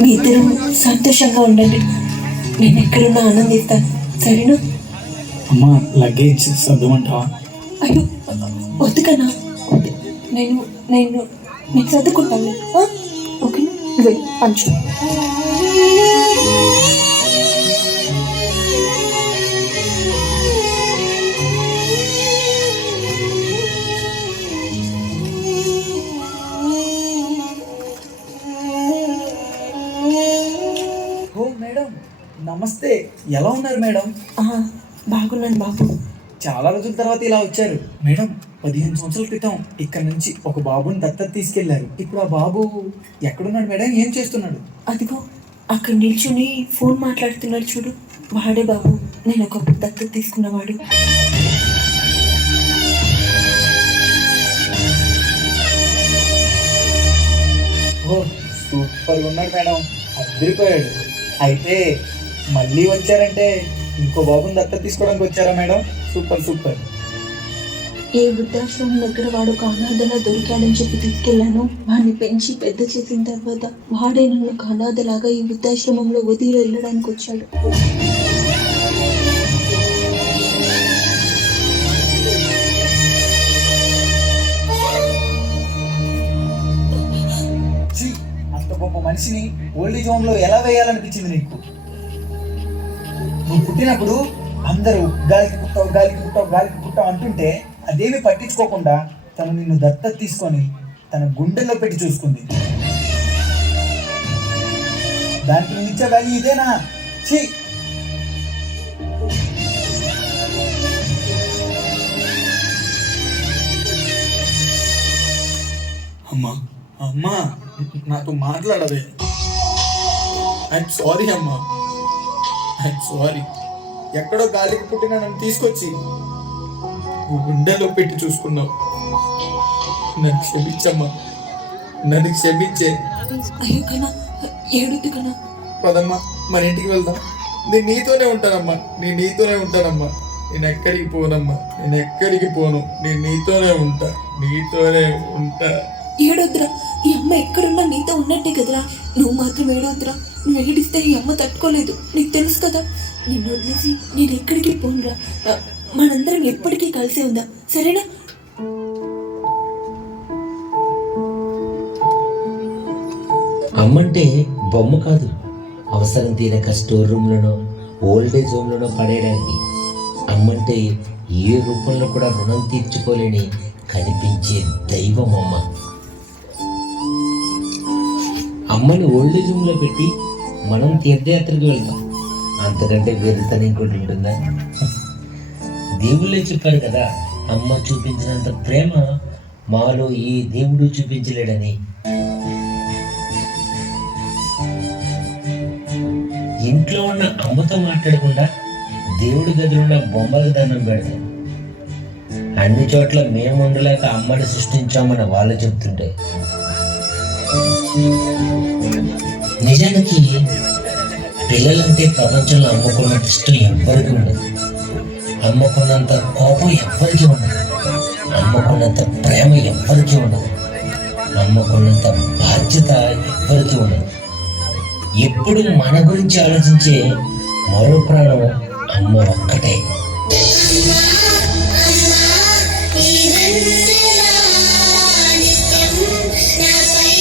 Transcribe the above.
మీ ఇద్దరు సంతోషంగా ఉండండి. నేను ఎక్కడున్నా ఆనందిస్తాను, సరేనా? అమ్మా, లగేజ్ సర్దమంటావా? అయ్యో వద్దు కన్నా, వద్దు. నేను నేను నేను చదువుకుంటాను. ఓకేనా? నువ్వే పంచు. ఓ మేడం, నమస్తే. ఎలా ఉన్నారు మేడం? బాగున్నాను బాబు. చాలా రోజుల తర్వాత ఇలా వచ్చారు మేడం. 15 సంవత్సరాల క్రితం ఇక్కడ నుంచి ఒక బాబుని దత్తత తీసుకెళ్లారు. ఇప్పుడు ఆ బాబు ఎక్కడున్నాడు మేడం? ఏం చేస్తున్నాడు? అదిగో అక్కడ నిల్చుని ఫోన్ మాట్లాడుతున్నాడు చూడు, వాడే బాబు. నేను ఒక దత్తత తీసుకున్నవాడు. ఓ సూపర్గా ఉన్నాడు మేడం, అదిరిపోయాడు. అయితే మళ్ళీ వచ్చారంటే ఇంకో బాబుని దత్తత తీసుకోవడానికి వచ్చారా మేడం? Super super. ఏ వృద్ధాశ్రమం దగ్గర వాడు ఒక అనాథలా దొరికాడని చెప్పి తీసుకెళ్లాను. వాడిని పెంచి పెద్ద చేసిన తర్వాత వాడే నన్ను ఒక అనాథలాగా ఈ వృద్ధాశ్రమంలో వదిలి వెళ్ళడానికి వచ్చాడు. అంత గొప్ప మనిషిని ఓల్డేజ్ హోమ్ లో ఎలా వేయాలనిపించింది నీకు? నువ్వు పుట్టినప్పుడు అందరూ గాలికి పుట్టావు, గాలికి పుట్టావు, గాలికి పుట్టావు అంటుంటే అదేమి పట్టించుకోకుండా తను నిన్ను దత్తత తీసుకొని తన గుండెల్లో పెట్టి చూసుకుంది. దానికి నువ్వు ఇచ్చే వాల్యూ ఇదేనా? ఛీ! అమ్మా అమ్మా, నాతో మాట్లాడవే. ఐఎమ్ సారీ అమ్మా, ఐఎమ్ సారీ. ఎక్కడో గాలికి పుట్టిన నన్ను తీసుకొచ్చి గుండెలో పెట్టి చూసుకున్నావు. నన్ను క్షమించమ్మా, నన్ను క్షమించే. అయ్యో కన్నా, ఏడుద్దు కన్నా. పదమ్మా, మన ఇంటికి వెళ్దాం. నేను నీతోనే ఉంటానమ్మా, నేను నీతోనే ఉంటానమ్మా. నేను ఎక్కడికి పోనమ్మా, నేను ఎక్కడికి పోను. నేను నీతోనే ఉంటా, నీతోనే ఉంటా. ఏడొద్దురా, ఈ అమ్మ ఎక్కడున్నా నీతో ఉన్నట్టే కదరా. నువ్వు మాత్రం ఏడొద్దురా. నువ్వు ఏడిస్తే ఈ అమ్మ తట్టుకోలేదు, నీకు తెలుసు కదా. నిన్ను వదిలేసి నేను ఎక్కడికి పోనురా. మనందరం ఎప్పటికీ కలిసే ఉందాం, సరేనా? అమ్మంటే బొమ్మ కాదు, అవసరం తీరక స్టోర్ రూమ్లోనో ఓల్డేజ్ హోమ్లోనో పడేయడానికి. అమ్మంటే ఏ రూపంలో కూడా రుణం తీర్చుకోలేని కనిపించే దైవం అమ్మ. అమ్మని ఓల్డేజ్ హోమ్లో పెట్టి మనం తీర్థయాత్రకు వెళ్తాం, అంతకంటే వేరుతనం ఇంకోటి ఉంటుందా? దేవుళ్ళే చెప్పారు కదా, అమ్మ చూపించినంత ప్రేమ మాలో ఈ దేవుడు చూపించలేడని. ఇంట్లో ఉన్న అమ్మతో మాట్లాడకుండా దేవుడి గదిలో ఉన్న బొమ్మలకు దండం పెడతాం. అన్ని చోట్ల మేము ఉండలేక అమ్మని సృష్టించామని వాళ్ళు చెప్తుంటే, నిజానికి పిల్లలంటే ప్రపంచంలో అమ్మకున్నంత ఇష్టం ఎవ్వరికి ఉండదు, అమ్మకున్నంత కోపం ఎవ్వరికి ఉండదు, అమ్మకున్నంత ప్రేమ ఎవ్వరికి ఉండదు, అమ్మకున్నంత బాధ్యత ఎవ్వరికి ఉండదు. ఎప్పుడు మన గురించి ఆలోచించే మరో ప్రాణం అమ్మ ఒక్కటే. నాపై